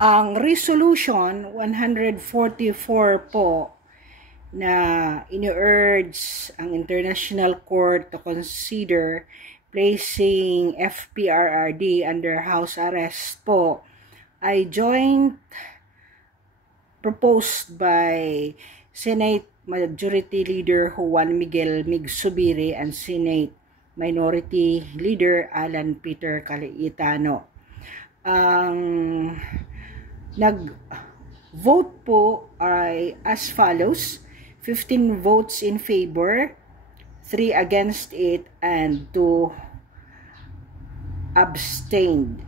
Ang Resolution 144 po na ini-urge ang International Court to consider placing FPRRD under house arrest po ay joint proposed by Senate Majority Leader Juan Miguel Mig-Zubiri and Senate Minority Leader Alan Peter Cayetano. Ang nag-vote po ay as follows: 15 votes in favor, 3 against it, and 2 abstained.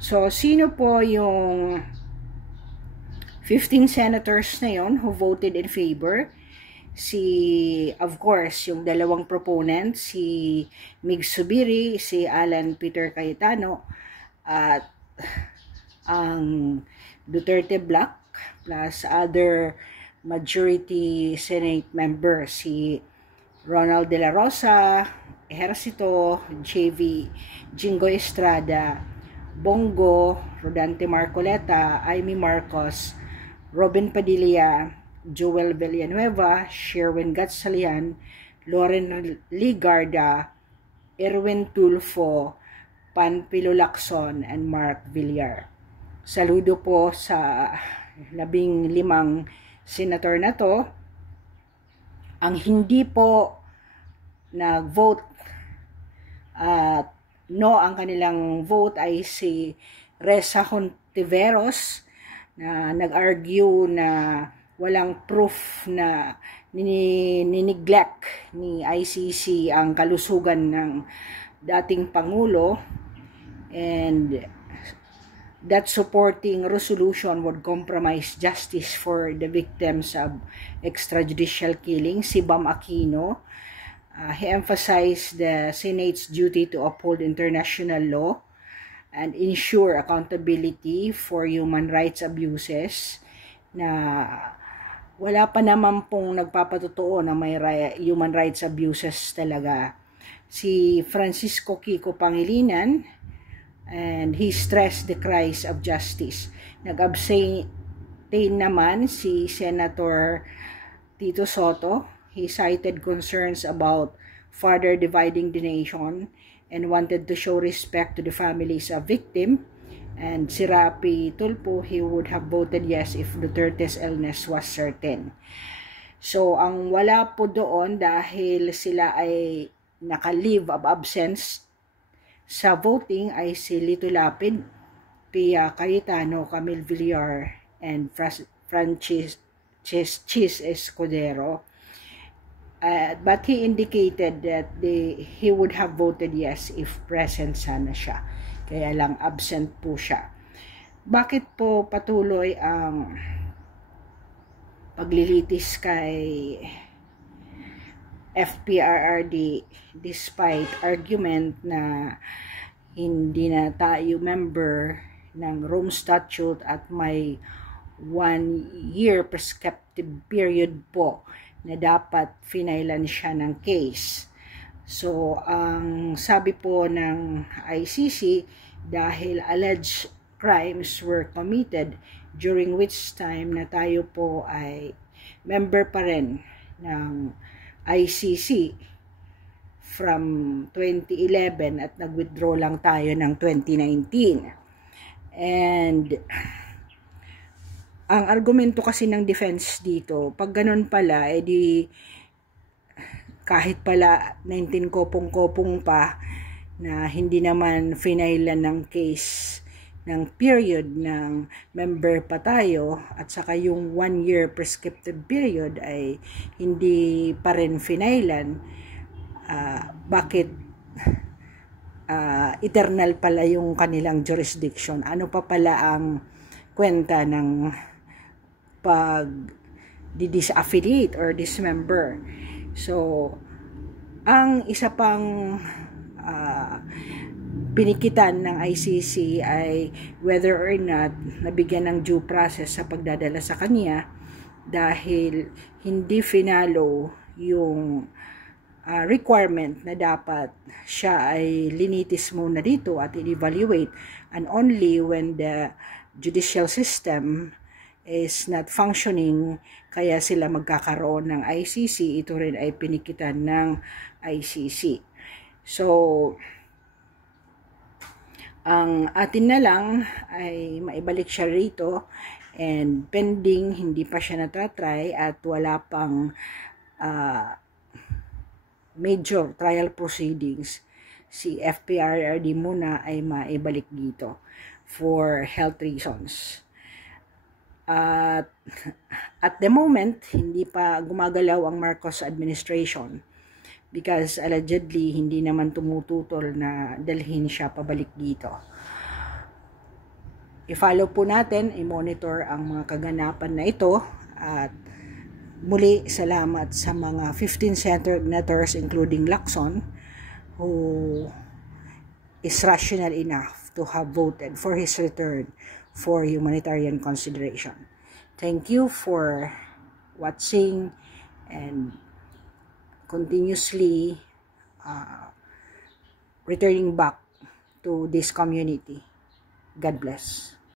So, sino po yung 15 senators na yon who voted in favor? Of course, yung dalawang proponent, si Mig-Zubiri, si Alan Peter Cayetano, at ang Duterte Bloc plus other majority Senate members, si Ronald De La Rosa, Ejercito, JV, Jingo Estrada, Bongo, Rodante Marcoleta, Amy Marcos, Robin Padilla, Joel Villanueva, Sherwin Gatchalian, Loren Ligarda, Erwin Tulfo, Panfilo Lacson, and Mark Villar. Saludo po sa 15 senator na to. Ang hindi po nag-vote at no ang kanilang vote ay si Reza Hontiveros, na nag-argue na walang proof na nineglect ni ICC ang kalusugan ng dating Pangulo, and that supporting resolution would compromise justice for the victims of extrajudicial killing. Si Bam Aquino, he emphasized the Senate's duty to uphold international law and ensure accountability for human rights abuses, na wala pa naman pong nagpapatotoo na may human rights abuses talaga. Si Francisco Kiko Pangilinan, and he stressed the cries of justice. Nag-abstain naman si Senator Tito Soto. He cited concerns about further dividing the nation and wanted to show respect to the families of victims. And si Rapi Tulfo, he would have voted yes if Duterte's illness was certain. So, ang wala po doon dahil sila ay naka-leave of absence sa voting ay si Lito Lapid, Pia Cayetano, Camille Villar, and Francis Escudero. But he indicated that he would have voted yes if present sana siya. Kaya lang absent po siya. Bakit po patuloy ang paglilitis kay FPRRD despite argument na hindi na tayo member ng Rome Statute at may 1-year prescriptive period po na dapat finailan siya ng case? So, ang sabi po ng ICC, dahil alleged crimes were committed during which time na tayo po ay member pa rin ng ICC from 2011 at nag-withdraw lang tayo ng 2019. And ang argumento kasi ng defense dito, pag ganun pala, edi kahit pala 19 kopong-kopong pa na hindi naman finailan ng case ng period ng member pa tayo, at saka yung 1-year prescriptive period ay hindi pa rin finailan, bakit eternal pala yung kanilang jurisdiction? Ano pa pala ang kwenta ng pag-disaffiliate or dismember? So, ang isa pang pinikitan ng ICC ay whether or not nabigyan ng due process sa pagdadala sa kanya, dahil hindi finalo yung requirement na dapat siya ay linitis muna dito at i-evaluate, and only when the judicial system is not functioning kaya sila magkakaroon ng ICC, ito rin ay pinikitan ng ICC. So, ang atin na lang ay maibalik siya rito, and pending hindi pa siya natatry at wala pang major trial proceedings, si FPRRD muna ay maibalik dito for health reasons. At the moment, hindi pa gumagalaw ang Marcos administration because allegedly hindi naman tumututol na dalhin siya pabalik dito. I-follow po natin, i-monitor ang mga kaganapan na ito, at muli salamat sa mga 15 senators including Lacson who is rational enough to have voted for his return for humanitarian consideration. Thank you for watching and continuously returning back to this community. God bless.